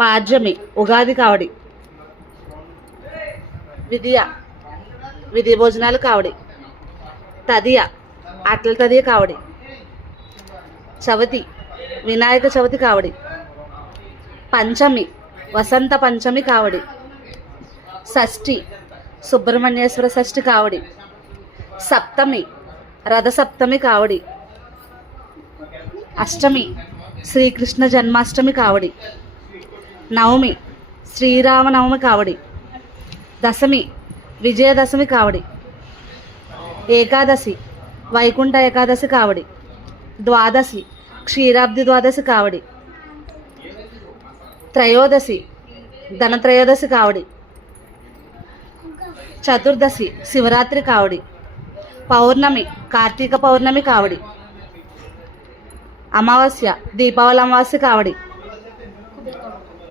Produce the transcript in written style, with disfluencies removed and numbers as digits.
పాడ్యమి ఉగాది కావడి. విధియ విధి భోజనాలు కావడి. తదియ అట్ల తదియ కావడి. చవితి వినాయక చవితి కావడి. పంచమి వసంత పంచమి కావడి. షష్ఠి సుబ్రహ్మణ్యేశ్వర షష్ఠి కావడి. సప్తమి రథసప్తమి కావడి. అష్టమి శ్రీకృష్ణ జన్మాష్టమి కావడి. నవమి శ్రీరామనవమి కావడి. దశమి విజయదశమి కావడి. ఏకాదశి వైకుంఠ ఏకాదశి కావడి. ద్వాదశి క్షీరాబ్ది ద్వాదశి కావడి. త్రయోదశి ధనత్రయోదశి కావడి. చతుర్దశి శివరాత్రి కావడి. పౌర్ణమి కార్తీక పౌర్ణమి కావడి. అమావాస్య దీపావళి అమావాస్య కావడి.